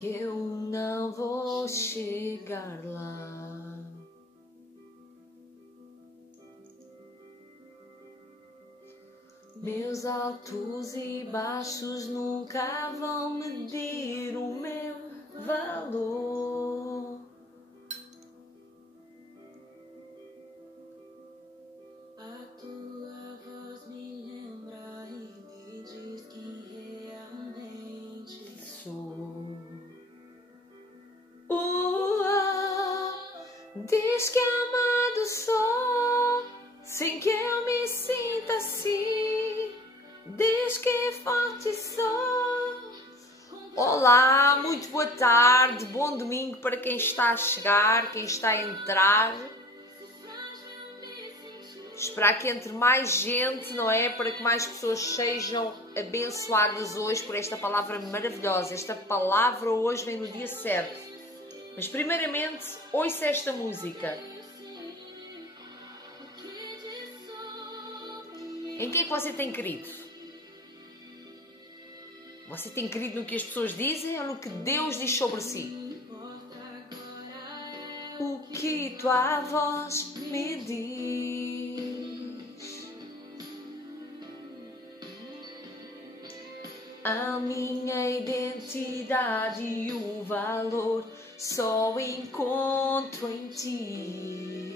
Eu não vou chegar lá. Meus altos e baixos nunca vão medir o meu valor. A tua voz me lembra e me diz quem realmente sou. Diz que amado sou, sem que eu me sinta assim. Diz que forte sou. Olá, muito boa tarde, bom domingo para quem está a chegar, quem está a entrar. Esperar que entre mais gente, não é? Para que mais pessoas sejam abençoadas hoje por esta palavra maravilhosa. Esta palavra hoje vem no dia certo. Mas primeiramente, ouça esta música. Em que é que você tem querido? Você tem querido no que as pessoas dizem ou no que Deus diz sobre si? O que tua voz me diz? A minha identidade e o valor só encontro em ti.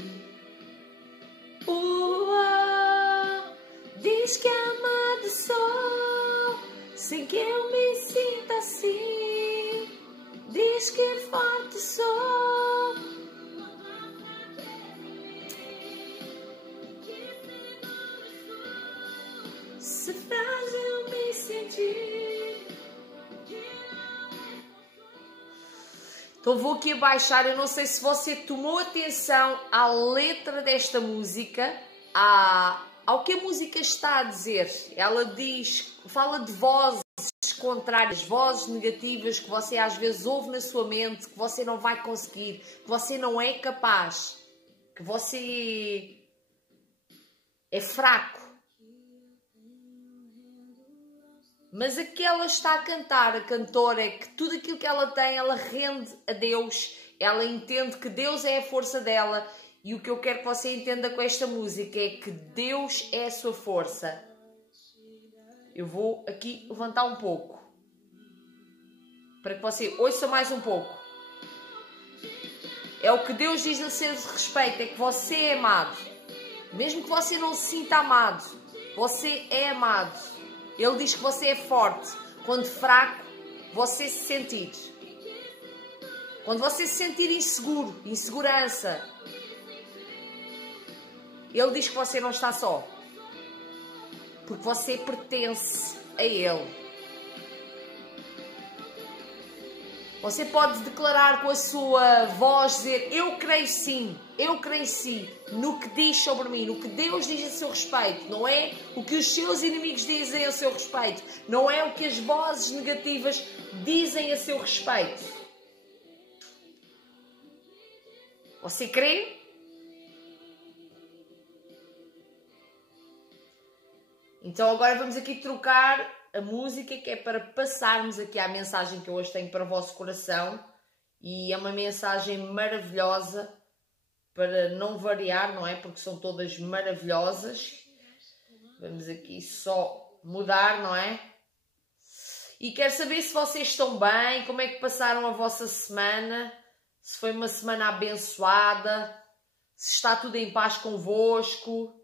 Diz que amado sou, sem que eu me sinta assim. Diz que forte sou. Se frágil me sentir. Então vou aqui abaixar, eu não sei se você tomou atenção à letra desta música, ao que a música está a dizer. Ela diz, fala de vozes contrárias, vozes negativas que você às vezes ouve na sua mente, que você não vai conseguir, que você não é capaz, que você é fraco. Mas a que ela está a cantar, a cantora, é que tudo aquilo que ela tem, ela rende a Deus. Ela entende que Deus é a força dela. E o que eu quero que você entenda com esta música é que Deus é a sua força. Eu vou aqui levantar um pouco, para que você ouça mais um pouco. É o que Deus diz a seu respeito, é que você é amado. Mesmo que você não se sinta amado, você é amado. Ele diz que você é forte quando fraco você se sentir. Quando você se sentir inseguro, insegurança, Ele diz que você não está só. Porque você pertence a Ele. Você pode declarar com a sua voz, dizer, eu creio sim, no que diz sobre mim, no que Deus diz a seu respeito. Não é o que os seus inimigos dizem a seu respeito. Não é o que as vozes negativas dizem a seu respeito. Você crê? Então agora vamos aqui trocar a música, que é para passarmos aqui à mensagem que eu hoje tenho para o vosso coração. E é uma mensagem maravilhosa, para não variar, não é? Porque são todas maravilhosas. Vamos aqui só mudar, não é? E quero saber se vocês estão bem, como é que passaram a vossa semana, se foi uma semana abençoada, se está tudo em paz convosco.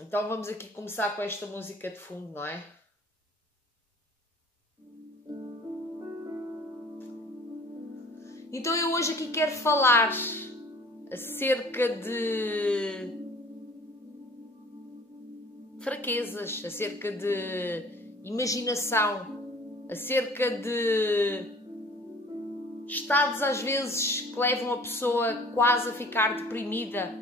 Então vamos aqui começar com esta música de fundo, não é? Então eu hoje aqui quero falar acerca de fraquezas, acerca de imaginação, acerca de estados às vezes que levam a pessoa quase a ficar deprimida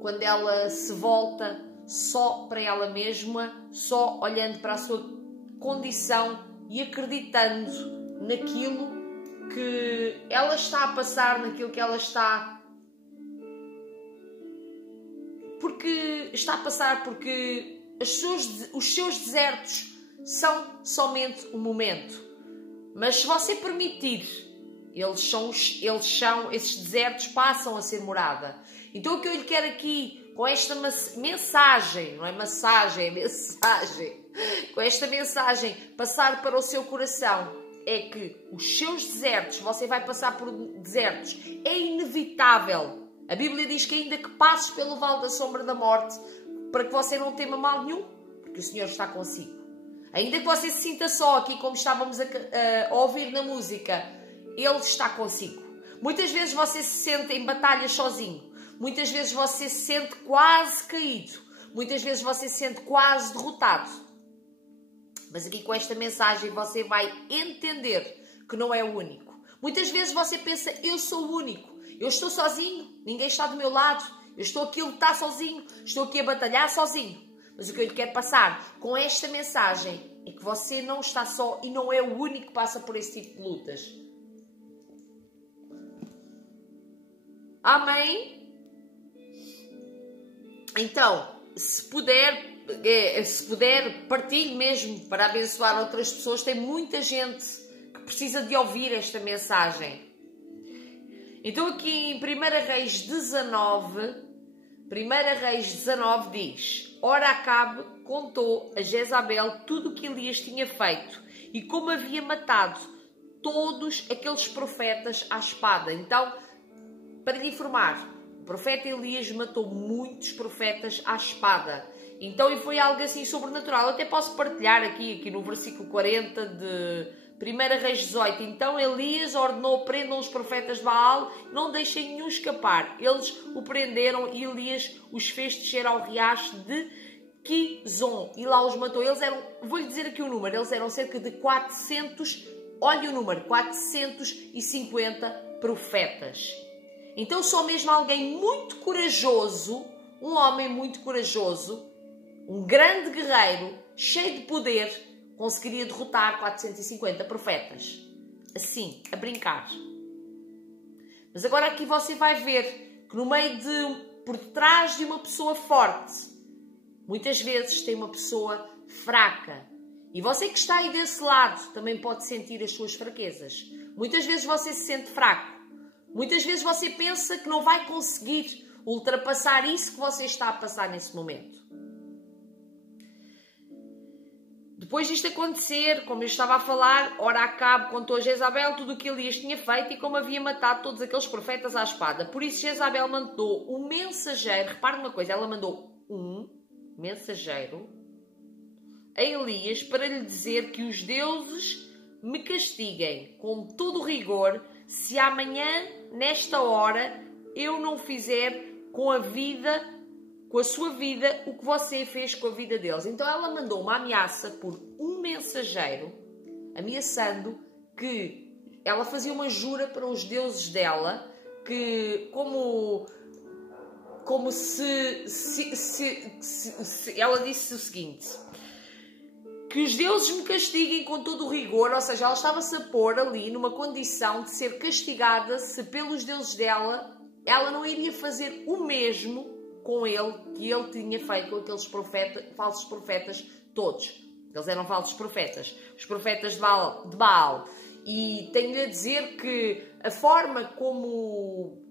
quando ela se volta só para ela mesma, só olhando para a sua condição e acreditando naquilo que ela está a passar, naquilo que ela está... Porque está a passar, porque os seus desertos são somente um momento. Mas se você permitir, esses desertos passam a ser morada. Então o que eu lhe quero aqui, com esta mensagem, não é massagem, é mensagem, com esta mensagem passar para o seu coração, é que os seus desertos, você vai passar por desertos, é inevitável. A Bíblia diz que ainda que passes pelo vale da sombra da morte, para que você não tema mal nenhum, porque o Senhor está consigo. Ainda que você se sinta só aqui, como estávamos a ouvir na música, Ele está consigo. Muitas vezes você se sente em batalhas sozinho. Muitas vezes você se sente quase caído. Muitas vezes você se sente quase derrotado. Mas aqui com esta mensagem você vai entender que não é o único. Muitas vezes você pensa, eu sou o único. Eu estou sozinho, ninguém está do meu lado. Eu estou aqui a lutar sozinho. Estou aqui a batalhar sozinho. Mas o que eu lhe quero passar com esta mensagem é que você não está só e não é o único que passa por esse tipo de lutas. Amém? Então, se puder, partilhe mesmo para abençoar outras pessoas. Tem muita gente que precisa de ouvir esta mensagem. Então aqui em 1 Reis 19 diz: Ora Acabe contou a Jezabel tudo o que Elias tinha feito e como havia matado todos aqueles profetas à espada. Então, para lhe informar, o profeta Elias matou muitos profetas à espada. Então, e foi algo assim sobrenatural. Eu até posso partilhar aqui no versículo 40 de 1 Reis 18. Então Elias ordenou: prendam os profetas de Baal, não deixem nenhum escapar. Eles o prenderam e Elias os fez descer ao riacho de Quizon e lá os matou. Eles eram, vou-lhe dizer aqui o número, eles eram cerca de 400, olha o número, 450 profetas. Então só mesmo alguém muito corajoso, um homem muito corajoso, um grande guerreiro, cheio de poder, conseguiria derrotar 450 profetas. Assim, a brincar. Mas agora aqui você vai ver que no meio por detrás de uma pessoa forte, muitas vezes tem uma pessoa fraca. E você que está aí desse lado também pode sentir as suas fraquezas. Muitas vezes você se sente fraco. Muitas vezes você pensa que não vai conseguir ultrapassar isso que você está a passar nesse momento. Depois disto acontecer, como eu estava a falar, ora Acabe contou a Jezabel tudo o que Elias tinha feito e como havia matado todos aqueles profetas à espada. Por isso Jezabel mandou um mensageiro, repare uma coisa, ela mandou um mensageiro a Elias para lhe dizer que os deuses me castiguem com todo o rigor se amanhã, nesta hora, eu não fizer com a sua vida, o que você fez com a vida deles. Então ela mandou uma ameaça por um mensageiro, ameaçando que ela fazia uma jura para os deuses dela, que como se ela disse o seguinte: que os deuses me castiguem com todo o rigor, ou seja, ela estava-se a pôr ali numa condição de ser castigada se pelos deuses dela, ela não iria fazer o mesmo com ele que ele tinha feito com aqueles falsos profetas todos. Eles eram falsos profetas, os profetas de Baal. E tenho-lhe a dizer que a forma como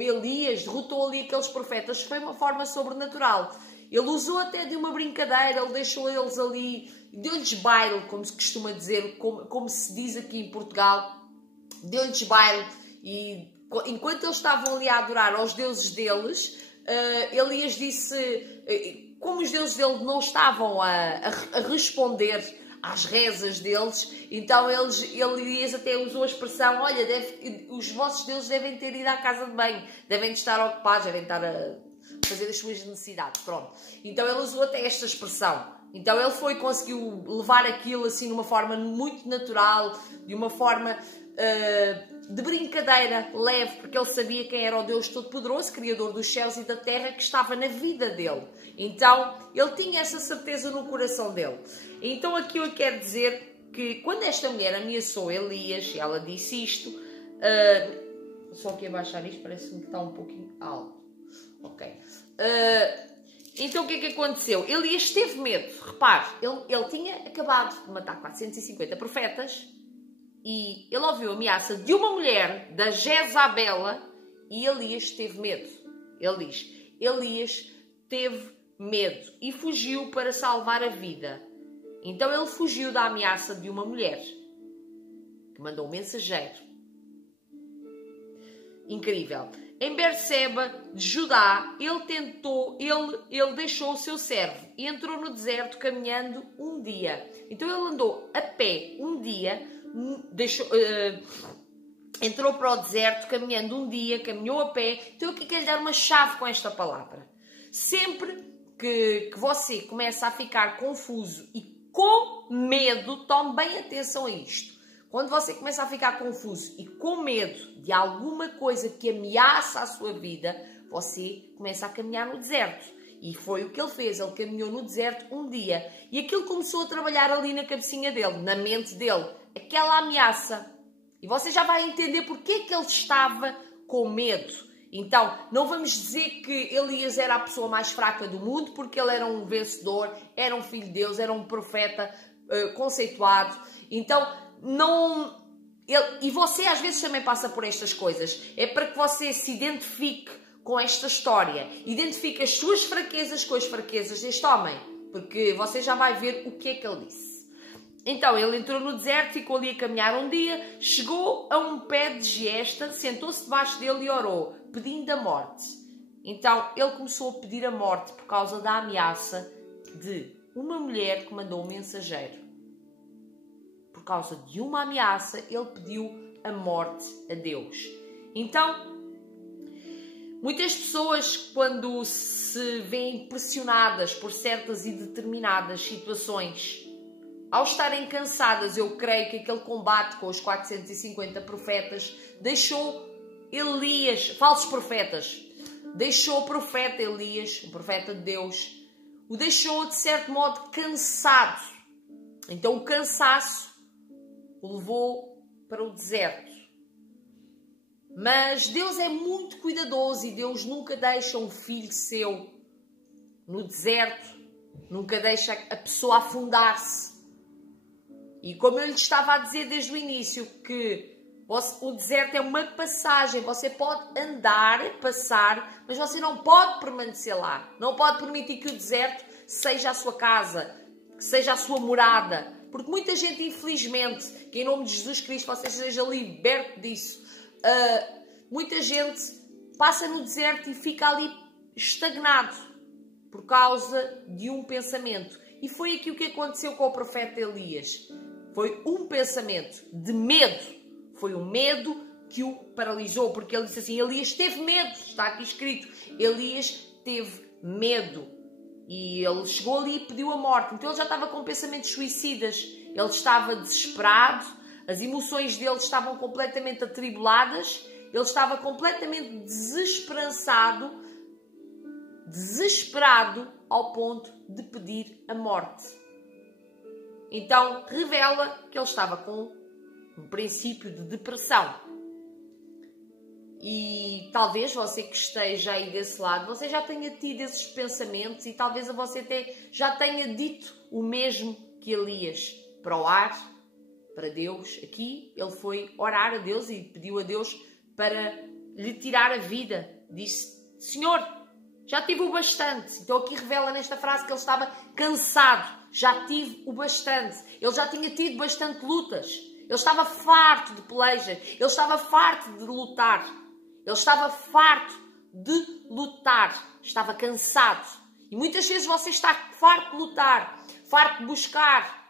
Elias derrotou ali aqueles profetas foi uma forma sobrenatural. Ele usou até de uma brincadeira, ele deixou eles ali, deu-lhes baile, como se costuma dizer, como se diz aqui em Portugal, deu-lhes baile, e enquanto eles estavam ali a adorar aos deuses deles, Elias disse, como os deuses dele não estavam a responder às rezas deles, então Elias até usou a expressão: olha, os vossos deuses devem ter ido à casa de banho, devem estar ocupados, devem estar a fazer as suas necessidades, pronto. Então ele usou até esta expressão. Então ele conseguiu levar aquilo assim de uma forma muito natural, de uma forma de brincadeira leve, porque ele sabia quem era o Deus Todo-Poderoso, Criador dos céus e da terra, que estava na vida dele. Então ele tinha essa certeza no coração dele. Então aqui eu quero dizer que quando esta mulher ameaçou Elias, ela disse isto, só que abaixar isto parece-me que está um pouquinho alto. Ok. Então o que é que aconteceu? Elias teve medo. Repare, ele tinha acabado de matar 450 profetas e ele ouviu a ameaça de uma mulher, da Jezabela, e Elias teve medo. Ele diz, Elias teve medo e fugiu para salvar a vida. Então ele fugiu da ameaça de uma mulher que mandou um mensageiro. Incrível. Em Berseba, de Judá, ele deixou o seu servo e entrou no deserto caminhando um dia. Então ele andou a pé um dia, entrou para o deserto caminhando um dia, caminhou a pé. Então eu quero lhe dar uma chave com esta palavra. Sempre que você começa a ficar confuso e com medo, tome bem atenção a isto. Quando você começa a ficar confuso e com medo de alguma coisa que ameaça a sua vida, você começa a caminhar no deserto. E foi o que ele fez. Ele caminhou no deserto um dia. E aquilo começou a trabalhar ali na cabecinha dele, na mente dele. Aquela ameaça. E você já vai entender porque que ele estava com medo. Então, não vamos dizer que Elias era a pessoa mais fraca do mundo, porque ele era um vencedor, era um filho de Deus, era um profeta conceituado. Então, e você às vezes também passa por estas coisas. É para que você se identifique com esta história. Identifique as suas fraquezas com as fraquezas deste homem. Porque você já vai ver o que é que ele disse. Então ele entrou no deserto, ficou ali a caminhar um dia, chegou a um pé de giesta, sentou-se debaixo dele e orou, pedindo a morte. Então ele começou a pedir a morte por causa da ameaça de uma mulher que mandou um mensageiro. Por causa de uma ameaça, ele pediu a morte a Deus. Então, muitas pessoas, quando se veem pressionadas por certas e determinadas situações, ao estarem cansadas, eu creio que aquele combate com os 450 profetas deixou Elias, falsos profetas, deixou o profeta Elias, o profeta de Deus, o deixou de certo modo cansado. Então o cansaço o levou para o deserto. Mas Deus é muito cuidadoso e Deus nunca deixa um filho seu no deserto, nunca deixa a pessoa afundar-se. E como eu lhe estava a dizer desde o início, que o deserto é uma passagem, você pode andar, passar, mas você não pode permanecer lá. Não pode permitir que o deserto seja a sua casa, que seja a sua morada. Porque muita gente, infelizmente, que em nome de Jesus Cristo você seja liberto disso, muita gente passa no deserto e fica ali estagnado por causa de um pensamento. E foi aqui o que aconteceu com o profeta Elias. Foi um pensamento de medo. Foi o medo que o paralisou, porque ele disse assim, Elias teve medo, está aqui escrito, Elias teve medo. E ele chegou ali e pediu a morte. Então ele já estava com pensamentos suicidas. Ele estava desesperado. As emoções dele estavam completamente atribuladas. Ele estava completamente desesperançado. Desesperado ao ponto de pedir a morte. Então revela que ele estava com um princípio de depressão. E talvez você que esteja aí desse lado, você já tenha tido esses pensamentos e talvez você até já tenha dito o mesmo que Elias. Para orar, para Deus. Aqui ele foi orar a Deus e pediu a Deus para lhe tirar a vida. Disse, Senhor, já tive o bastante. Então aqui revela nesta frase que ele estava cansado. Já tive o bastante. Ele já tinha tido bastante lutas. Ele estava farto de pelejas. Ele estava farto de lutar. Ele estava farto de lutar. Estava cansado. E muitas vezes você está farto de lutar. Farto de buscar.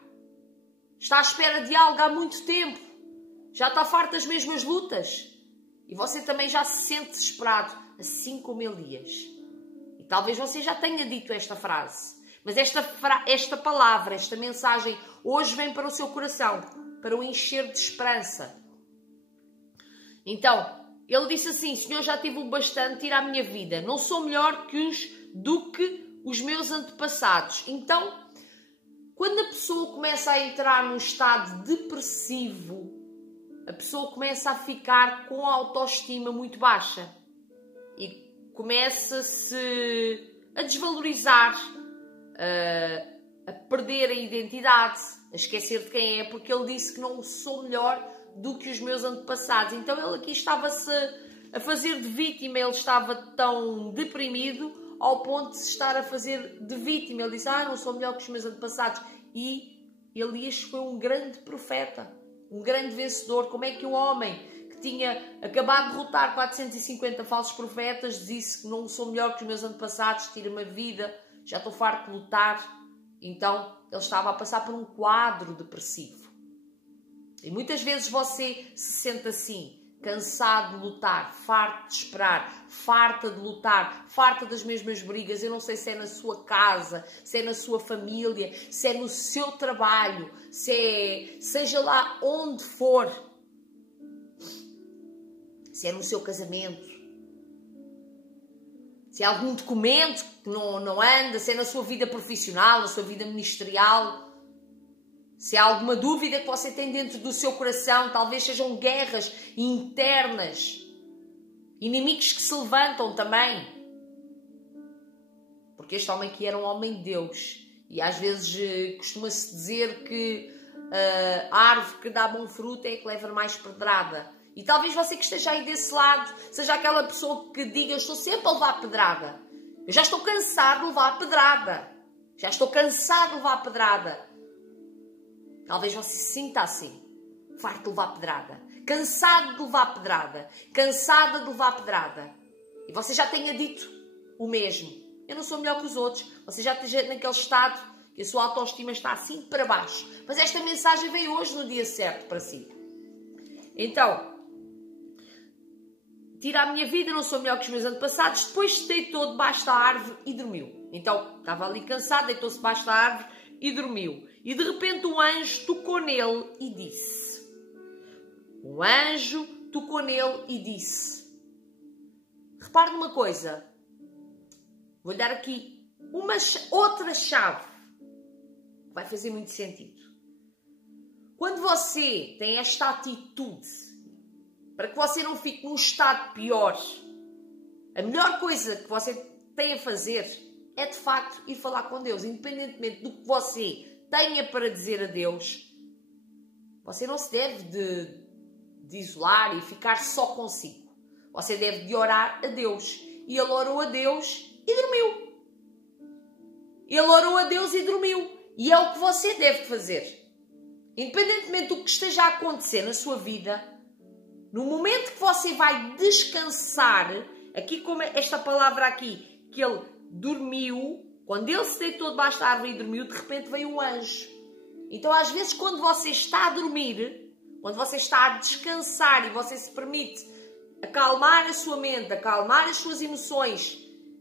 Está à espera de algo há muito tempo. Já está farto das mesmas lutas. E você também já se sente desesperado. Assim como Elias. E talvez você já tenha dito esta frase. Mas esta palavra, esta mensagem, hoje vem para o seu coração. Para o encher de esperança. Então, ele disse assim, Senhor, já tive o bastante, tira a minha vida. Não sou melhor do que os meus antepassados. Então, quando a pessoa começa a entrar num estado depressivo, a pessoa começa a ficar com a autoestima muito baixa. E começa-se a desvalorizar, a perder a identidade, a esquecer de quem é, porque ele disse que não sou melhor do que os meus antepassados. Então ele aqui estava-se a fazer de vítima, ele estava tão deprimido ao ponto de se estar a fazer de vítima. Ele disse, não sou melhor que os meus antepassados. E Elias foi um grande profeta, um grande vencedor. Como é que um homem que tinha acabado de derrotar 450 falsos profetas disse que não sou melhor que os meus antepassados, tira-me a vida, já estou farto de lutar. Então ele estava a passar por um quadro depressivo. E muitas vezes você se sente assim, cansado de lutar, farto de esperar, farta de lutar, farta das mesmas brigas. Eu não sei se é na sua casa, se é na sua família, se é no seu trabalho, seja lá onde for, se é no seu casamento, se há algum documento que não anda, se é na sua vida profissional, na sua vida ministerial. Se há alguma dúvida que você tem dentro do seu coração, talvez sejam guerras internas, inimigos que se levantam também. Porque este homem aqui era um homem de Deus. E às vezes costuma-se dizer que a árvore que dá bom fruto é a que leva mais pedrada. E talvez você que esteja aí desse lado, seja aquela pessoa que diga, eu estou sempre a levar pedrada. Eu já estou cansado de levar pedrada. Já estou cansado de levar pedrada. Talvez você se sinta assim, farto de levar pedrada, cansado de levar pedrada, cansada de levar pedrada. E você já tenha dito o mesmo. Eu não sou melhor que os outros. Você já esteja naquele estado que a sua autoestima está assim para baixo. Mas esta mensagem veio hoje no dia certo para si. Então, tira a minha vida, não sou melhor que os meus antepassados. Depois se deitou debaixo da árvore e dormiu. Então, estava ali cansado, deitou-se debaixo da árvore e dormiu. E de repente um anjo tocou nele e disse. O anjo tocou nele e disse. Repare numa coisa. Vou-lhe dar aqui outra chave. Que vai fazer muito sentido. Quando você tem esta atitude, para que você não fique num estado pior, a melhor coisa que você tem a fazer é de facto ir falar com Deus. Independentemente do que você tenha para dizer a Deus, você não se deve de isolar e ficar só consigo. Você deve de orar a Deus. E ele orou a Deus e dormiu. Ele orou a Deus e dormiu. E é o que você deve fazer. Independentemente do que esteja a acontecer na sua vida, no momento que você vai descansar, aqui como esta palavra aqui, que ele dormiu, quando ele se deitou debaixo da árvore e dormiu, de repente veio um anjo. Então às vezes quando você está a dormir, quando você está a descansar e você se permite acalmar a sua mente, acalmar as suas emoções,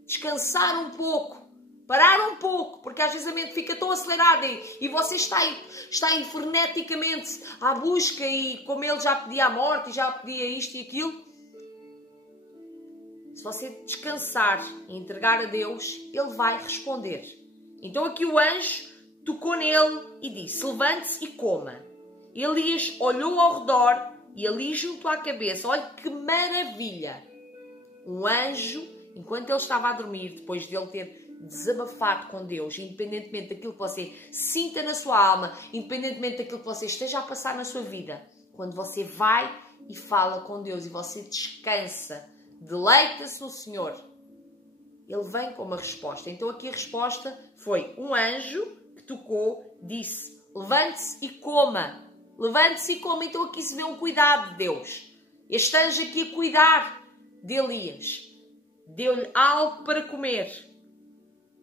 descansar um pouco, parar um pouco, porque às vezes a mente fica tão acelerada e você está aí freneticamente à busca e como ele já pedia a morte e já pedia isto e aquilo. Se você descansar e entregar a Deus, ele vai responder. Então aqui o anjo tocou nele e disse, levante-se e coma. Elias olhou ao redor e ali junto à cabeça, olha que maravilha! Um anjo, enquanto ele estava a dormir, depois de ele ter desabafado com Deus, independentemente daquilo que você sinta na sua alma, independentemente daquilo que você esteja a passar na sua vida, quando você vai e fala com Deus e você descansa, deleita-se no Senhor, ele vem com uma resposta. Então aqui a resposta foi um anjo que tocou, disse, levante-se e coma. Levante-se e coma. Então aqui se vê um cuidado de Deus. Este anjo aqui a cuidar de Elias. Deu-lhe algo para comer.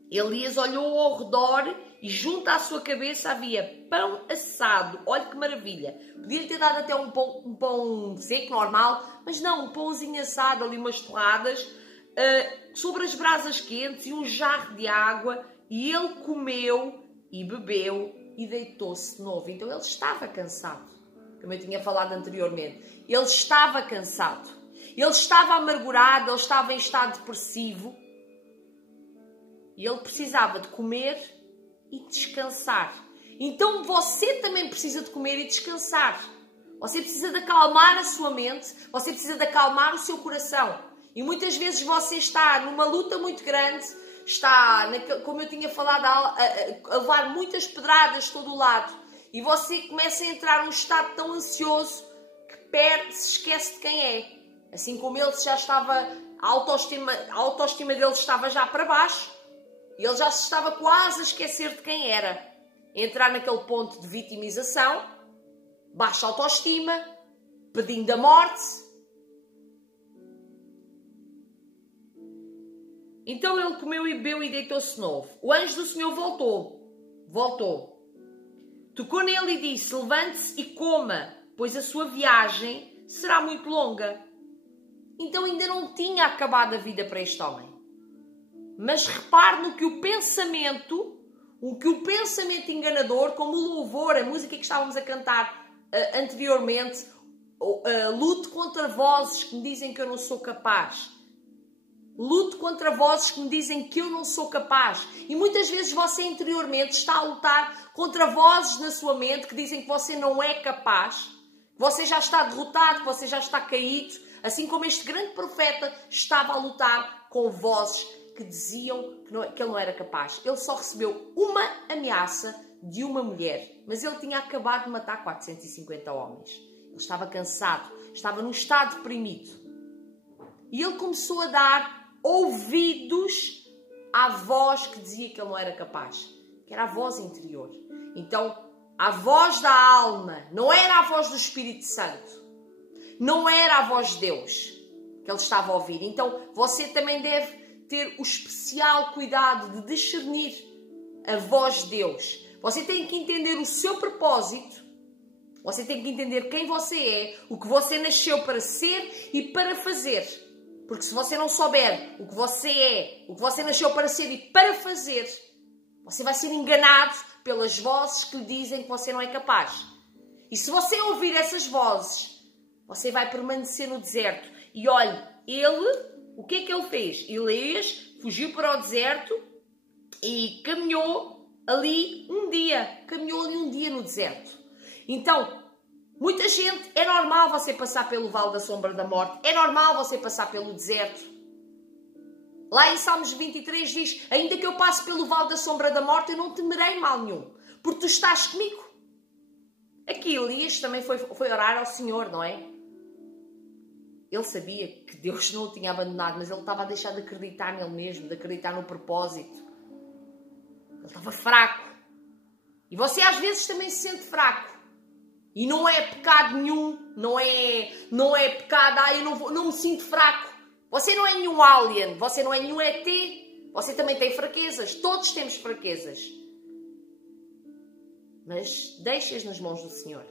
Elias olhou ao redor e junto à sua cabeça havia pão assado. Olha que maravilha. Podia-lhe ter dado até um pão seco, normal, mas não, um pãozinho assado, ali umas torradas, sobre as brasas quentes e um jarro de água. E ele comeu e bebeu e deitou-se de novo. Então ele estava cansado, como eu tinha falado anteriormente. Ele estava cansado. Ele estava amargurado, ele estava em estado depressivo. E ele precisava de comer e descansar. Então você também precisa de comer e descansar. Você precisa de acalmar a sua mente. Você precisa de acalmar o seu coração. E muitas vezes você está numa luta muito grande, está, como eu tinha falado, a levar muitas pedradas de todo o lado, e você começa a entrar num estado tão ansioso que perde, se esquece de quem é. Assim como ele já estava, a autoestima dele estava já para baixo, e ele já se estava quase a esquecer de quem era. Entrar naquele ponto de vitimização, baixa autoestima, pedindo a morte. Então ele comeu e bebeu e deitou-se de novo. O anjo do Senhor voltou. Tocou nele e disse: levante-se e coma, pois a sua viagem será muito longa. Então ainda não tinha acabado a vida para este homem. Mas repare no que o pensamento enganador, como o louvor, a música que estávamos a cantar anteriormente, lute contra vozes que me dizem que eu não sou capaz. Lute contra vozes que me dizem que eu não sou capaz. E muitas vezes você interiormente está a lutar contra vozes na sua mente que dizem que você não é capaz, que você já está derrotado, que você já está caído, assim como este grande profeta estava a lutar com vozes que diziam que ele não era capaz. Ele só recebeu uma ameaça de uma mulher, mas ele tinha acabado de matar 450 homens. Ele estava cansado, estava num estado deprimido. E ele começou a dar ouvidos à voz que dizia que ele não era capaz, que era a voz interior. Então, a voz da alma não era a voz do Espírito Santo, não era a voz de Deus que ele estava a ouvir. Então, você também deve ter o especial cuidado de discernir a voz de Deus. Você tem que entender o seu propósito, você tem que entender quem você é, o que você nasceu para ser e para fazer. Porque se você não souber o que você é, o que você nasceu para ser e para fazer, você vai ser enganado pelas vozes que lhe dizem que você não é capaz. E se você ouvir essas vozes, você vai permanecer no deserto. E olhe, o que é que ele fez? Elias fugiu para o deserto e caminhou ali um dia no deserto. Então, muita gente, é normal você passar pelo vale da sombra da morte, é normal você passar pelo deserto. Lá em Salmos 23 diz: ainda que eu passe pelo vale da sombra da morte, eu não temerei mal nenhum, porque tu estás comigo. Aqui Elias também foi orar ao Senhor, não é? Ele sabia que Deus não o tinha abandonado, mas ele estava a deixar de acreditar nele mesmo, de acreditar no propósito. Ele estava fraco. E você às vezes também se sente fraco. E não é pecado nenhum, não é pecado, eu não me sinto fraco. Você não é nenhum alien, você não é nenhum ET, você também tem fraquezas, todos temos fraquezas. Mas deixe-as nas mãos do Senhor.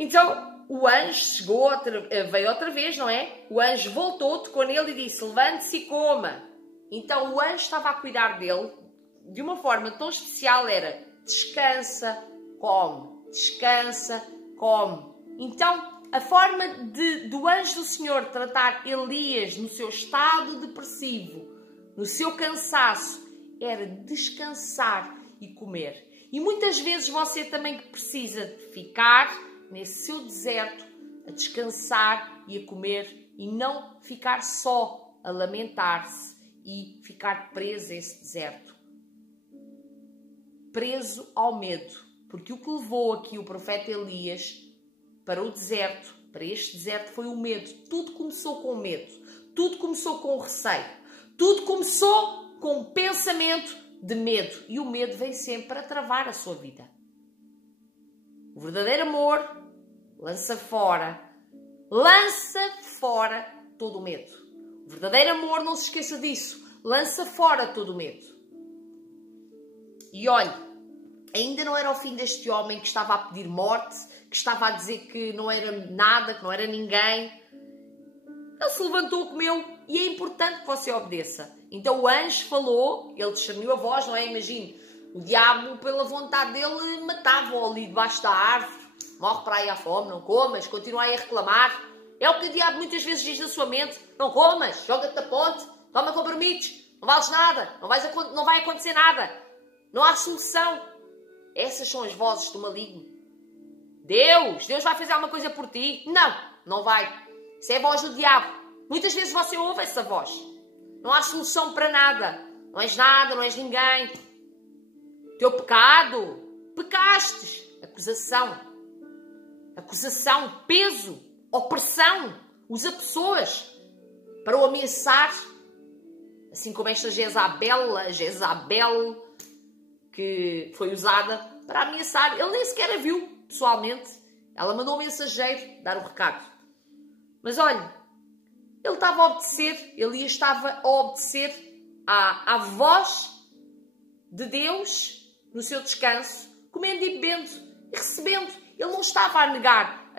Então, o anjo veio outra vez, não é? O anjo voltou, tocou nele e disse: levante-se e coma. Então, o anjo estava a cuidar dele de uma forma tão especial, era descansa, come, descansa, come. Então, a forma do anjo do Senhor tratar Elias no seu estado depressivo, no seu cansaço, era descansar e comer. E muitas vezes você também precisa de ficar nesse seu deserto, a descansar e a comer, e não ficar só a lamentar-se e ficar preso a esse deserto. Preso ao medo. Porque o que levou aqui o profeta Elias para o deserto, para este deserto, foi o medo. Tudo começou com o medo. Tudo começou com o receio. Tudo começou com um pensamento de medo. E o medo vem sempre para travar a sua vida. O verdadeiro amor lança fora todo o medo. O verdadeiro amor, não se esqueça disso, lança fora todo o medo. E olhe, ainda não era o fim deste homem que estava a pedir morte, que estava a dizer que não era nada, que não era ninguém. Ele se levantou, comeu, e é importante que você obedeça. Então o anjo falou, ele discerniu a voz, não é? Imagine, o diabo, pela vontade dele, matava-o ali debaixo da árvore. Morre para aí à fome, não comas, continua aí a reclamar. É o que o diabo muitas vezes diz na sua mente: não comas, joga-te da ponte, toma compromissos, não vales nada, não vai acontecer nada, não há solução. Essas são as vozes do maligno. Deus vai fazer alguma coisa por ti? Não vai. Isso é a voz do diabo. Muitas vezes você ouve essa voz. Não há solução para nada. Não és nada, não és ninguém. Teu pecado. Pecastes. Acusação. Acusação, peso, opressão. Usa pessoas para o ameaçar. Assim como esta Jezabel, que foi usada para ameaçar. Ele nem sequer a viu pessoalmente. Ela mandou um mensageiro dar o recado. Mas olha, ele estava a obedecer, Elias estava a obedecer à voz de Deus no seu descanso, comendo e bebendo e recebendo. Ele não estava a negar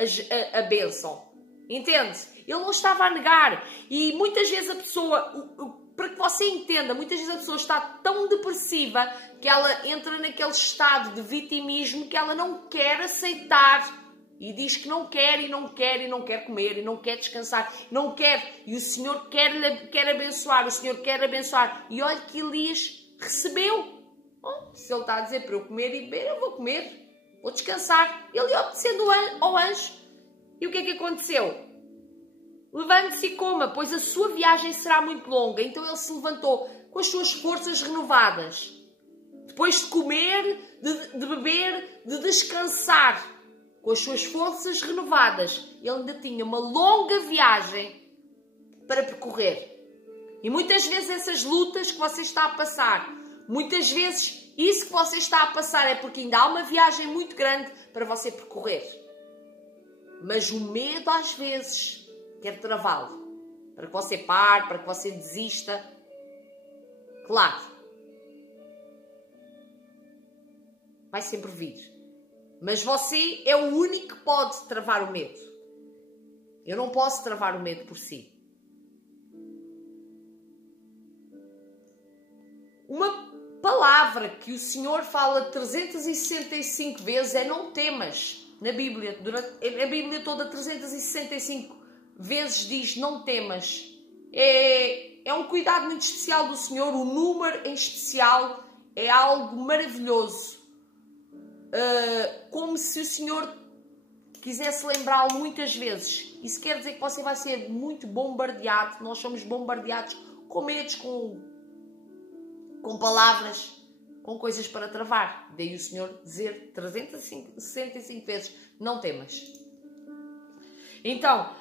a bênção. Entende? Ele não estava a negar. E muitas vezes a pessoa, para que você entenda, muitas vezes a pessoa está tão depressiva que ela entra naquele estado de vitimismo que ela não quer aceitar. E diz que não quer, e não quer, e não quer comer, e não quer descansar, não quer. E o Senhor quer abençoar, o Senhor quer abençoar. E olha que Elias recebeu. Oh, se ele está a dizer para eu comer e beber, eu vou comer, vou descansar. Ele obedecendo ao anjo. E o que é que aconteceu? Levante-se e coma, pois a sua viagem será muito longa. Então ele se levantou com as suas forças renovadas. Depois de comer, de beber, de descansar. Com as suas forças renovadas, ele ainda tinha uma longa viagem para percorrer. E muitas vezes essas lutas que você está a passar, muitas vezes isso que você está a passar é porque ainda há uma viagem muito grande para você percorrer. Mas o medo às vezes quer travá-lo. Para que você pare, para que você desista. Claro. Vai sempre vir. Mas você é o único que pode travar o medo. Eu não posso travar o medo por si. Uma palavra que o Senhor fala 365 vezes é não temas. Na Bíblia, a Bíblia toda 365 vezes diz não temas. É um cuidado muito especial do Senhor. O número em especial é algo maravilhoso. Como se o Senhor quisesse lembrá-lo muitas vezes. Isso quer dizer que você vai ser muito bombardeado. Nós somos bombardeados com medos, com palavras, com coisas para travar. Daí o Senhor dizer 365 vezes, não temas. Então,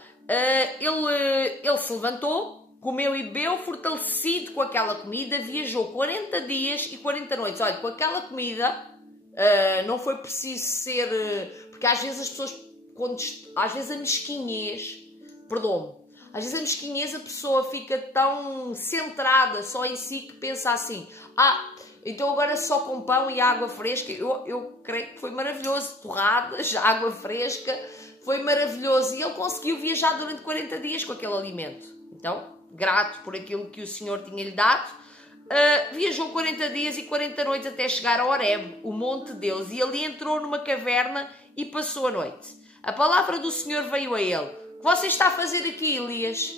ele se levantou, comeu e bebeu, fortalecido com aquela comida, viajou 40 dias e 40 noites. Olha, com aquela comida... não foi preciso ser... porque às vezes as pessoas... às vezes a mesquinhez... Perdoa-me. Às vezes a mesquinhez a pessoa fica tão centrada só em si que pensa assim... então agora só com pão e água fresca. Eu creio que foi maravilhoso. Torradas, água fresca. Foi maravilhoso. E ele conseguiu viajar durante 40 dias com aquele alimento. Então, grato por aquilo que o Senhor tinha-lhe dado. Viajou 40 dias e 40 noites até chegar a Horebe, o monte de Deus, e ali entrou numa caverna e passou a noite. A palavra do Senhor veio a ele. O que você está a fazer aqui, Elias?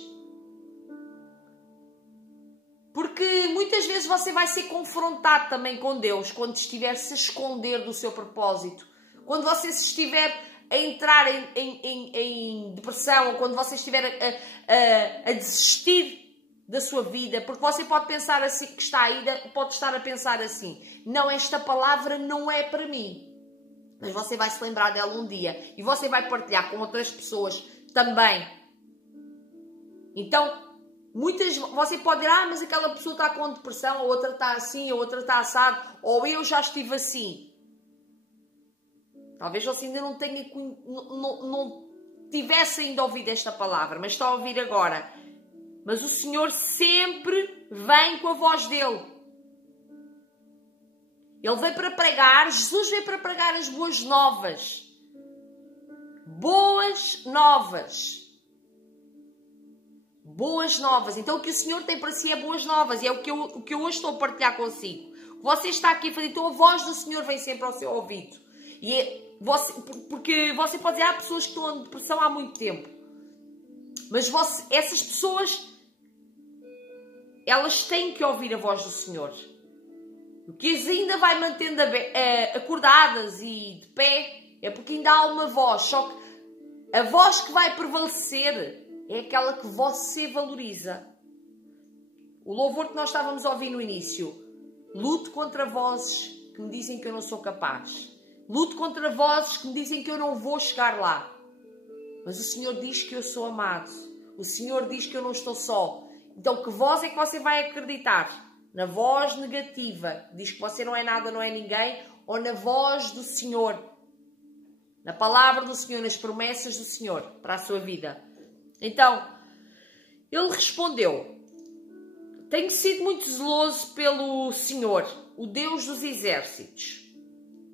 Porque muitas vezes você vai ser confrontado também com Deus quando estiver-se a esconder do seu propósito. Quando você se estiver a entrar em depressão, ou quando você estiver a desistir da sua vida, porque você pode pensar assim, que está aí, pode estar a pensar assim, não, esta palavra não é para mim, mas você vai se lembrar dela um dia, e você vai partilhar com outras pessoas também. Então, você pode dizer, mas aquela pessoa está com depressão, a outra está assim, a outra está assado, ou eu já estive assim. Talvez você ainda não tenha, não tivesse ainda ouvido esta palavra, mas está a ouvir agora. Mas o Senhor sempre vem com a voz dele. Ele veio para pregar, Jesus veio para pregar as boas novas. Boas novas. Boas novas. Então o que o Senhor tem para si é boas novas. E é o que eu hoje estou a partilhar consigo. Você está aqui a fazer, então a voz do Senhor vem sempre ao seu ouvido. Porque você pode dizer, há pessoas que estão em depressão há muito tempo. Mas essas pessoas, elas têm que ouvir a voz do Senhor. O que as ainda vai mantendo acordadas e de pé é porque ainda há uma voz. Só que a voz que vai prevalecer é aquela que você valoriza. O louvor que nós estávamos a ouvir no início. Luto contra vozes que me dizem que eu não sou capaz. Luto contra vozes que me dizem que eu não vou chegar lá. Mas o Senhor diz que eu sou amado. O Senhor diz que eu não estou só. Então que voz é que você vai acreditar? Na voz negativa, que diz que você não é nada, não é ninguém, ou na voz do Senhor? Na palavra do Senhor, nas promessas do Senhor para a sua vida. Então, ele respondeu: tenho sido muito zeloso pelo Senhor, o Deus dos exércitos.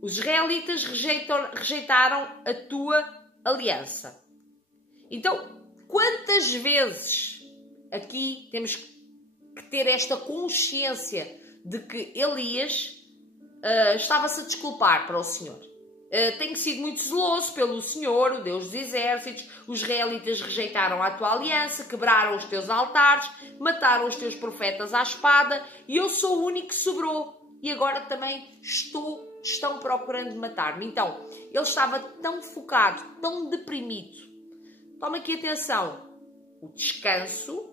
Os israelitas rejeitaram a tua aliança. Então, quantas vezes aqui temos que ter esta consciência de que Elias estava-se a desculpar para o Senhor? Tenho sido muito zeloso pelo Senhor, o Deus dos exércitos. Os israelitas rejeitaram a tua aliança, quebraram os teus altares, mataram os teus profetas à espada, e eu sou o único que sobrou. E agora também estão procurando matar-me. Então, ele estava tão focado, tão deprimido. Toma aqui atenção. O descanso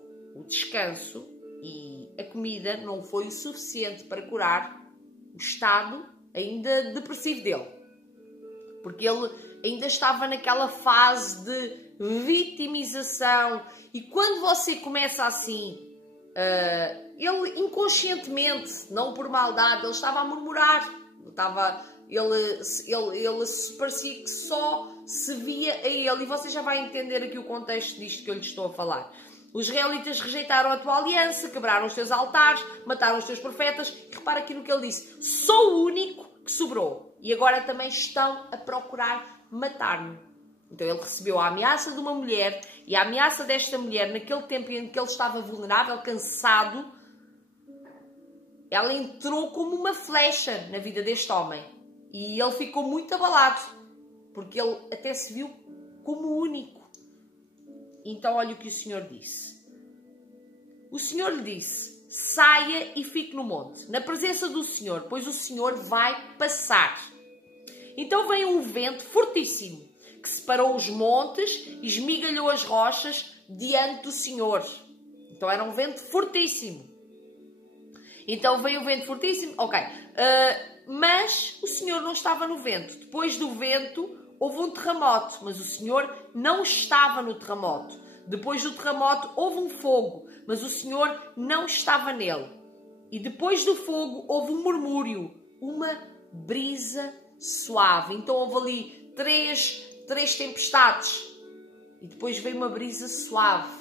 e a comida não foi o suficiente para curar o estado ainda depressivo dele. Porque ele ainda estava naquela fase de vitimização. E quando você começa assim, ele inconscientemente, não por maldade, ele estava a murmurar. Ele parecia que só se via a ele. E você já vai entender aqui o contexto disto que eu lhe estou a falar. Os israelitas rejeitaram a tua aliança, quebraram os teus altares, mataram os teus profetas. E repara aqui no que ele disse: sou o único que sobrou. E agora também estão a procurar matar-me. Então ele recebeu a ameaça de uma mulher, e a ameaça desta mulher, naquele tempo em que ele estava vulnerável, cansado, ela entrou como uma flecha na vida deste homem. E ele ficou muito abalado, porque ele até se viu como o único. Então olha o que o Senhor disse. O Senhor lhe disse: saia e fique no monte, na presença do Senhor, pois o Senhor vai passar. Então veio um vento fortíssimo, que separou os montes e esmigalhou as rochas diante do Senhor. Então era um vento fortíssimo. Então veio o vento fortíssimo, ok. Mas o Senhor não estava no vento. Depois do vento houve um terremoto, mas o Senhor não estava no terremoto. Depois do terremoto houve um fogo, mas o Senhor não estava nele. E depois do fogo houve um murmúrio, uma brisa suave. Então houve ali três tempestades. E depois veio uma brisa suave.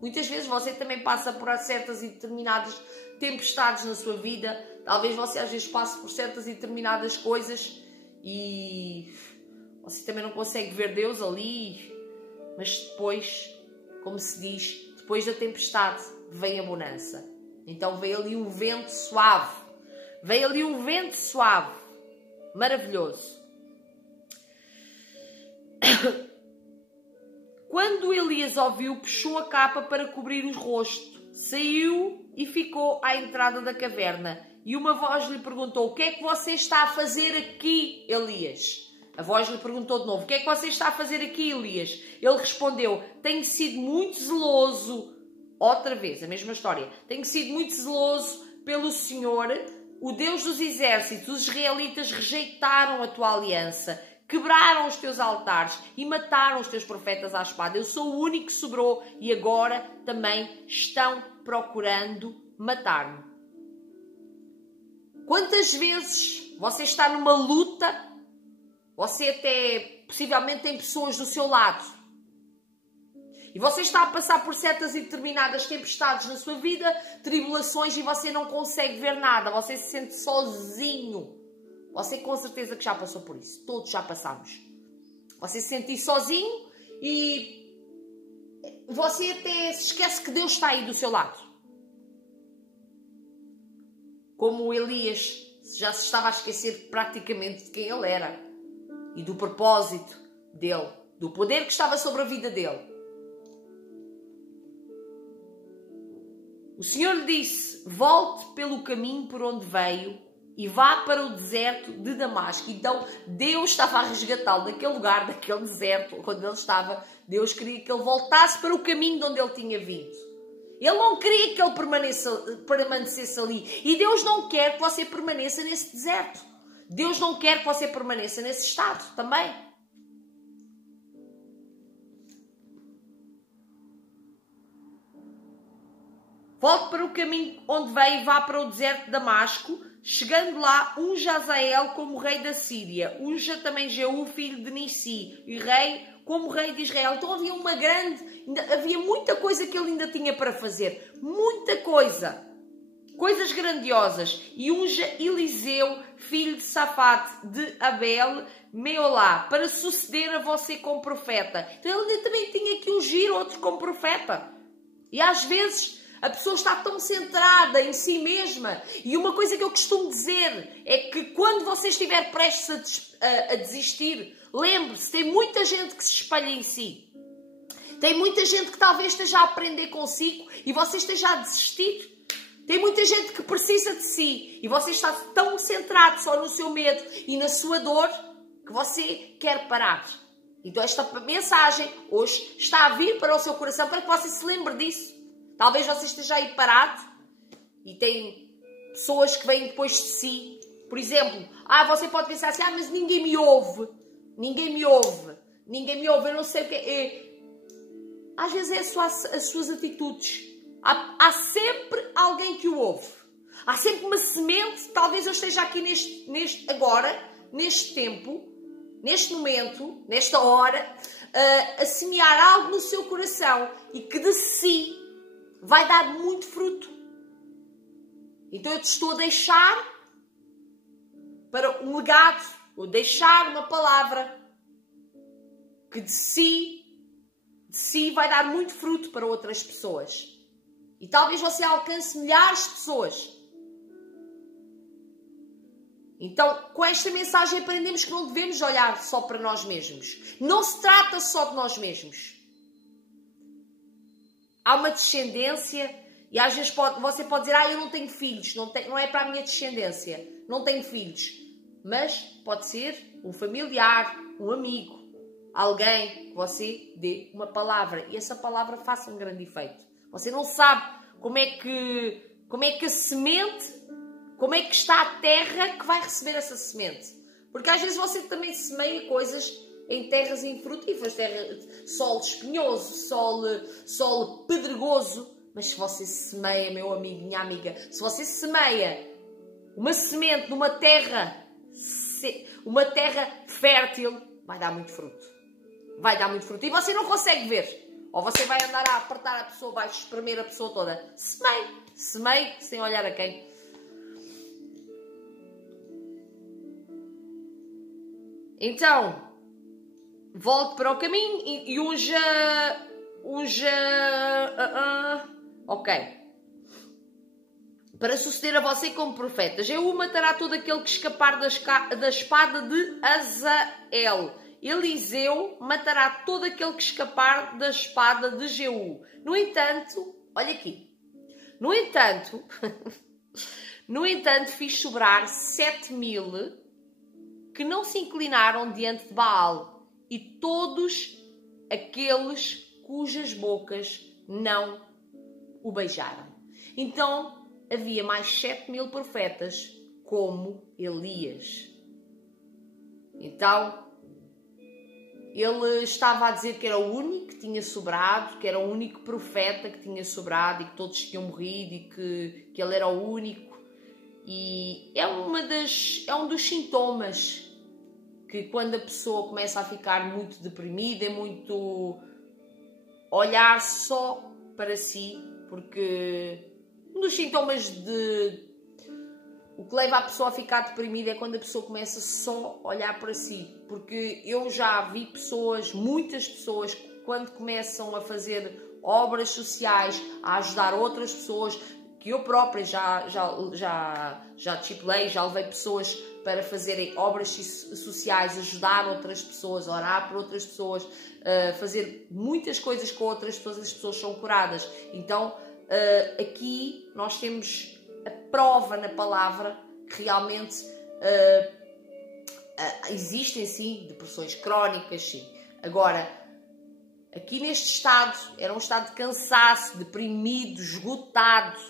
Muitas vezes você também passa por certas e determinadas tempestades na sua vida. Talvez você às vezes passe por certas e determinadas coisas e você também não consegue ver Deus ali. Mas depois, como se diz, depois da tempestade vem a bonança. Então veio ali um vento suave. Veio ali um vento suave. Maravilhoso. Quando Elias ouviu, puxou a capa para cobrir o rosto. Saiu e ficou à entrada da caverna. E uma voz lhe perguntou: o que é que você está a fazer aqui, Elias? A voz lhe perguntou de novo: o que é que você está a fazer aqui, Elias? Ele respondeu: tenho sido muito zeloso. Outra vez, a mesma história. Tenho sido muito zeloso pelo Senhor, o Deus dos exércitos. Os israelitas rejeitaram a tua aliança, quebraram os teus altares e mataram os teus profetas à espada. Eu sou o único que sobrou e agora também estão procurando matar-me. Quantas vezes você está numa luta, você até possivelmente tem pessoas do seu lado e você está a passar por certas e determinadas tempestades na sua vida, tribulações, e você não consegue ver nada, você se sente sozinho. Você com certeza que já passou por isso. Todos já passamos. Você se sente sozinho e você até se esquece que Deus está aí do seu lado. Como Elias já se estava a esquecer praticamente de quem ele era e do propósito dele, do poder que estava sobre a vida dele. O Senhor lhe disse: volte pelo caminho por onde veio e vá para o deserto de Damasco. Então Deus estava a resgatá-lo daquele lugar, daquele deserto onde ele estava. Deus queria que ele voltasse para o caminho de onde ele tinha vindo. Ele não queria que ele permanecesse ali. E Deus não quer que você permaneça nesse deserto. Deus não quer que você permaneça nesse estado também. Volte para o caminho onde veio e vá para o deserto de Damasco. Chegando lá, unja Azael como rei da Síria. Unja também Jeú, filho de Nissi, e rei como rei de Israel. Então havia muita coisa que ele ainda tinha para fazer. Muita coisa. Coisas grandiosas. E unja Eliseu, filho de Safate, de Abel, Meolá, para suceder a você como profeta. Então ele ainda também tinha que ungir outro como profeta. E às vezes a pessoa está tão centrada em si mesma. E uma coisa que eu costumo dizer é que quando você estiver prestes a desistir, lembre-se, tem muita gente que se espalha em si. Tem muita gente que talvez esteja a aprender consigo e você esteja a desistir. Tem muita gente que precisa de si e você está tão centrado só no seu medo e na sua dor que você quer parar. Então esta mensagem hoje está a vir para o seu coração para que você se lembre disso. Talvez você esteja aí parado e tem pessoas que vêm depois de si. Por exemplo, você pode pensar assim, mas ninguém me ouve. Ninguém me ouve. Ninguém me ouve, eu não sei o que é. Às vezes é as suas atitudes. Há sempre alguém que o ouve. Há sempre uma semente. Talvez eu esteja aqui neste tempo, neste momento, nesta hora, a semear algo no seu coração e que de si vai dar muito fruto. Então eu te estou a deixar para um legado, ou deixar uma palavra que de si vai dar muito fruto para outras pessoas. E talvez você alcance milhares de pessoas. Então, com esta mensagem aprendemos que não devemos olhar só para nós mesmos. Não se trata só de nós mesmos. Há uma descendência e às vezes você pode dizer, eu não tenho filhos, não é para a minha descendência, não tenho filhos. Mas pode ser um familiar, um amigo, alguém que você dê uma palavra e essa palavra faça um grande efeito. Você não sabe como é que a semente, como é que está a terra que vai receber essa semente. Porque às vezes você também semeia coisas em terras infrutíferas, solo espinhoso, solo pedregoso. Mas se você semeia, meu amigo, minha amiga, se você semeia uma semente numa terra fértil, vai dar muito fruto. Vai dar muito fruto. E você não consegue ver. Ou você vai andar a apertar a pessoa, vai espremer a pessoa toda. Semeie, sem olhar a quem. Então, volte para o caminho e unja... Ok. Para suceder a você como profeta. Jeú matará todo aquele que escapar da espada de Azael. Eliseu matará todo aquele que escapar da espada de Jeú. No entanto, olha aqui. No entanto, fiz sobrar 7.000 que não se inclinaram diante de Baal e todos aqueles cujas bocas não o beijaram. Então, havia mais 7.000 profetas como Elias. Então, ele estava a dizer que era o único que tinha sobrado, que era o único profeta que tinha sobrado e que todos tinham morrido e que ele era o único. E é um dos sintomas que quando a pessoa começa a ficar muito deprimida, muito olhar só para si, porque um dos sintomas o que leva a pessoa a ficar deprimida é quando a pessoa começa só a olhar para si. Porque eu já vi muitas pessoas, quando começam a fazer obras sociais, a ajudar outras pessoas, que eu própria já discipulei, já levei pessoas para fazerem obras sociais, ajudar outras pessoas, orar por outras pessoas, fazer muitas coisas com outras pessoas, as pessoas são curadas. Então, aqui nós temos a prova na palavra porque realmente existem sim depressões crónicas, sim. Agora, aqui neste estado, era um estado de cansaço, deprimido, esgotado.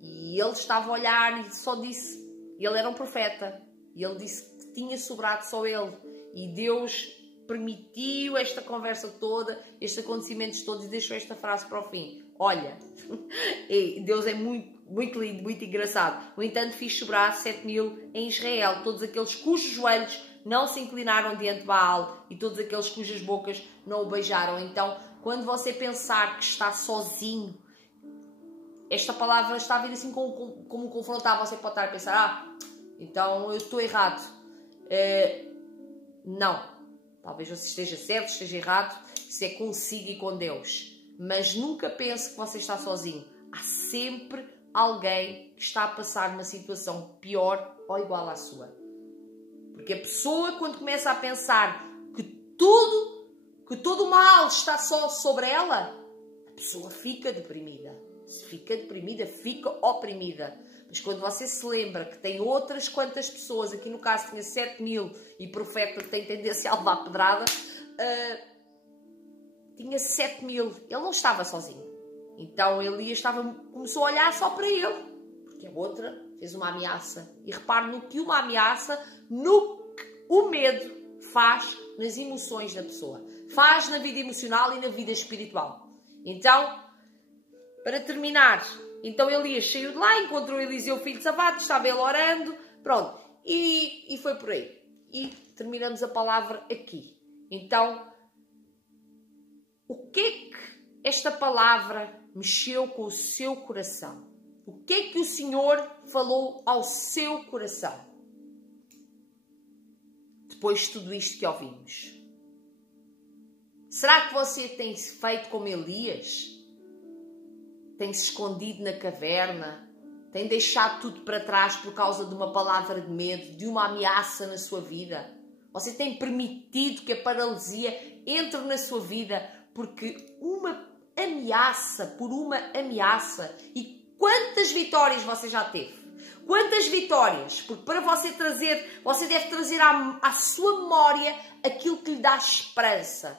E ele estava a olhar e só disse, ele era um profeta, e ele disse que tinha sobrado só ele. E Deus permitiu esta conversa toda, estes acontecimentos todos, e deixou esta frase para o fim. Olha, Deus é muito lindo, muito engraçado. No entanto, fiz sobrar 7.000 em Israel, todos aqueles cujos joelhos não se inclinaram diante de Baal e todos aqueles cujas bocas não o beijaram. Então, quando você pensar que está sozinho, esta palavra está a vir assim como confrontar. Você pode estar a pensar, então eu estou errado. Não. Talvez você esteja certo, esteja errado. Isso é consigo e com Deus. Mas nunca pense que você está sozinho. Há sempre alguém que está a passar uma situação pior ou igual à sua. Porque a pessoa, quando começa a pensar que todo o mal está só sobre ela, a pessoa fica deprimida. Se fica deprimida, fica oprimida. Mas quando você se lembra que tem outras quantas pessoas, aqui no caso tinha 7.000 e profeta que tem tendência a levar pedrada, tinha 7.000, ele não estava sozinho. Então Elias começou a olhar só para ele, porque a outra fez uma ameaça. E repare no que uma ameaça, no que o medo faz nas emoções da pessoa. Faz na vida emocional e na vida espiritual. Então, para terminar, então Elias saiu de lá, encontrou Eliseu, filho de Safate, estava ele orando, pronto, e foi por aí. E terminamos a palavra aqui. Então, o que é que esta palavra mexeu com o seu coração? O que é que o Senhor falou ao seu coração? Depois de tudo isto que ouvimos. Será que você tem feito como Elias? Tem se escondido na caverna? Tem deixado tudo para trás por causa de uma palavra de medo, de uma ameaça na sua vida? Você tem permitido que a paralisia entre na sua vida porque uma ameaça por uma ameaça? E quantas vitórias você já teve? Quantas vitórias? Porque para você deve trazer à sua memória aquilo que lhe dá esperança.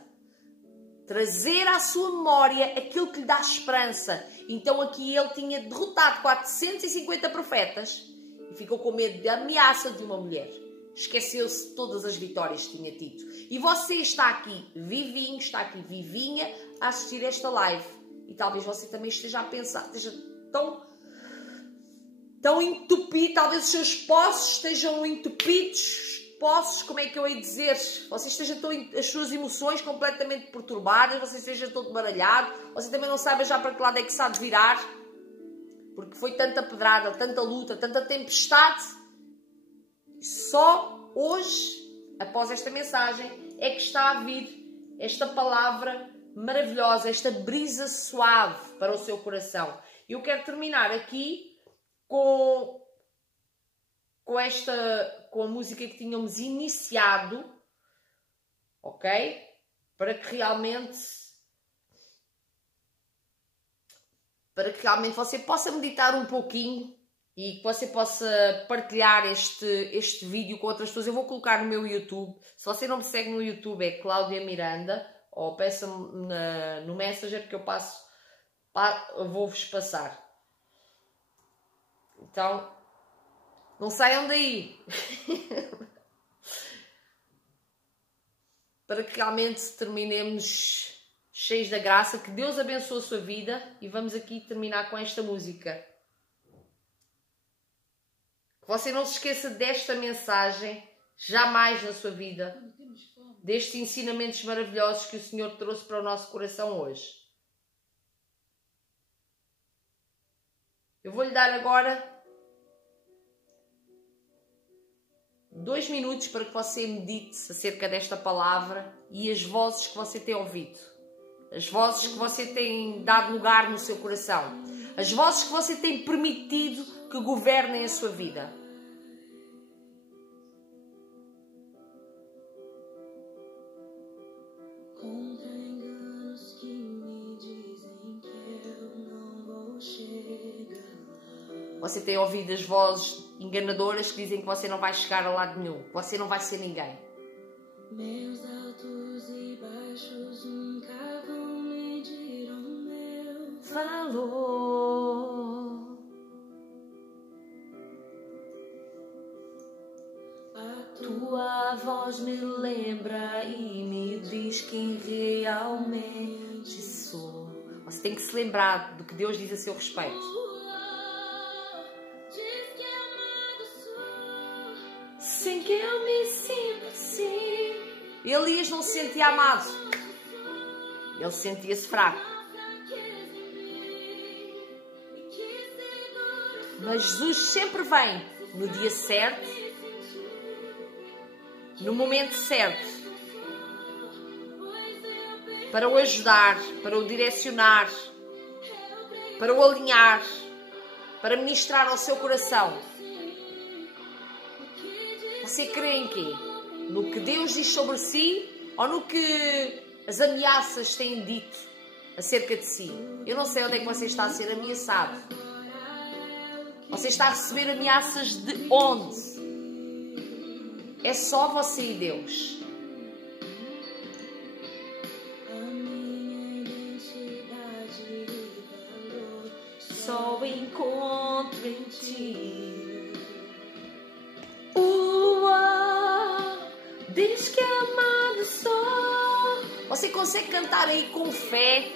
Trazer à sua memória aquilo que lhe dá esperança. Então aqui ele tinha derrotado 450 profetas e ficou com medo da ameaça de uma mulher. Esqueceu-se de todas as vitórias que tinha tido. E você está aqui vivinho, está aqui vivinha a assistir esta live. E talvez você também esteja a pensar, esteja tão entupido, talvez os seus poços estejam entupidos. Poços, como é que eu ia dizer? Você esteja as suas emoções completamente perturbadas, você esteja todo baralhado, você também não saiba já para que lado é que se há de virar, porque foi tanta pedrada, tanta luta, tanta tempestade. Só hoje, após esta mensagem, é que está a vir esta palavra maravilhosa, esta brisa suave para o seu coração. E eu quero terminar aqui com a música que tínhamos iniciado, ok? Para que realmente você possa meditar um pouquinho e que você possa partilhar este vídeo com outras pessoas. Eu vou colocar no meu YouTube. Se você não me segue no YouTube, é Cláudia Miranda, ou peça-me no Messenger que eu vou-vos passar. Então, não saiam daí. Para que realmente terminemos cheios da graça. Que Deus abençoe a sua vida. E vamos aqui terminar com esta música. Que você não se esqueça desta mensagem jamais na sua vida. Destes ensinamentos maravilhosos que o Senhor trouxe para o nosso coração hoje. Eu vou-lhe dar agora 2 minutos para que você medite acerca desta palavra e as vozes que você tem ouvido. As vozes que você tem dado lugar no seu coração. As vozes que você tem permitido que governem a sua vida. Você tem ouvido as vozes enganadoras que dizem que você não vai chegar a lado nenhum, que você não vai ser ninguém. Meus altos e baixos nunca vão medir o meu valor. A Tua voz me lembra e me diz quem realmente sou. Você tem que se lembrar do que Deus diz a seu respeito. diz que amado sou. Sem que eu me sinta assim. Elias não se sentia amado. Ele sentia-se fraco. Mas Jesus sempre vem no dia certo, no momento certo, para o ajudar, para o direcionar, para o alinhar, para ministrar ao seu coração. Você crê em quê? No que Deus diz sobre si ou no que as ameaças têm dito acerca de si? Eu não sei onde é que você está a ser ameaçado. Você está a receber ameaças de onde? É só você e Deus. A minha identidade e valor Só encontro em ti. Diz que amado sou. Você consegue cantar aí com fé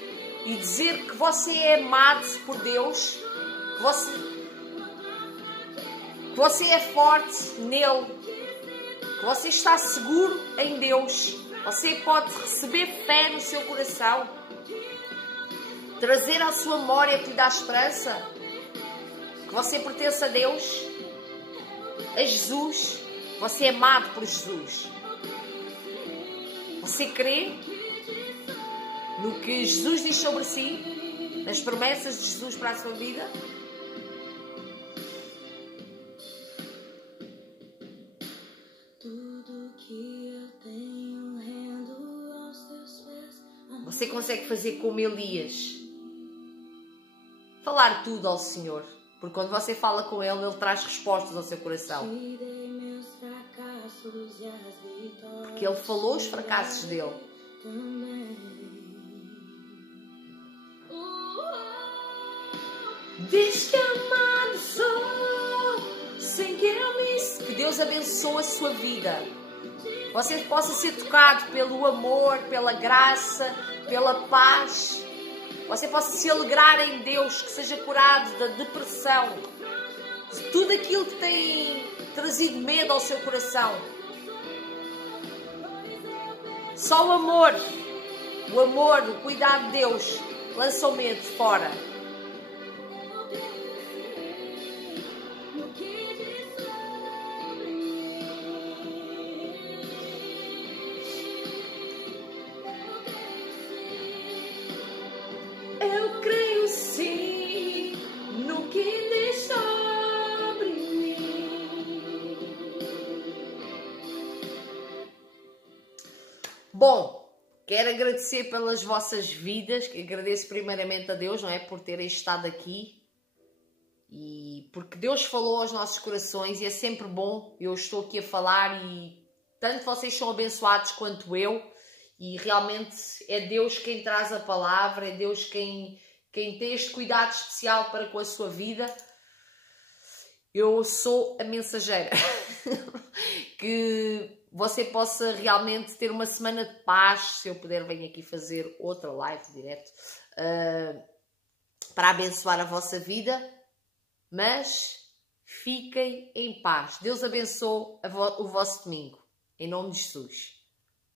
e dizer que você é amado por Deus? Que você é forte nele? Que você está seguro em Deus? Você pode receber fé no seu coração? Trazer à sua memória que lhe dá esperança? Que você pertence a Deus? A Jesus? Você é amado por Jesus? Você crê no que Jesus diz sobre si? Nas promessas de Jesus para a sua vida? tudo que eu tenho rendo aos teus pés. Você consegue fazer como Elias? Falar tudo ao Senhor. Porque quando você fala com Ele, Ele traz respostas ao seu coração. Te dei meus fracassos e as vitórias. Porque Ele falou os fracassos dele. Também. Diz que amado sou, sem que eu me... Que Deus abençoe a sua vida. Você possa ser tocado pelo amor, pela graça, pela paz. Você possa se alegrar em Deus, que seja curado da depressão, de tudo aquilo que tem trazido medo ao seu coração. Só o amor, o cuidado de Deus lança o medo fora. Eu creio sim no que diz sobre mim. Bom, quero agradecer pelas vossas vidas, que agradeço primeiramente a Deus, não é, por terem estado aqui. E porque Deus falou aos nossos corações e é sempre bom. Eu estou aqui a falar e tanto vocês são abençoados quanto eu. E realmente é Deus quem traz a palavra, é Deus quem tem este cuidado especial para com a sua vida. Eu sou a mensageira. Que você possa realmente ter uma semana de paz. Se eu puder, venho aqui fazer outra live direto para abençoar a vossa vida. Mas fiquem em paz. Deus abençoe o vosso domingo. Em nome de Jesus.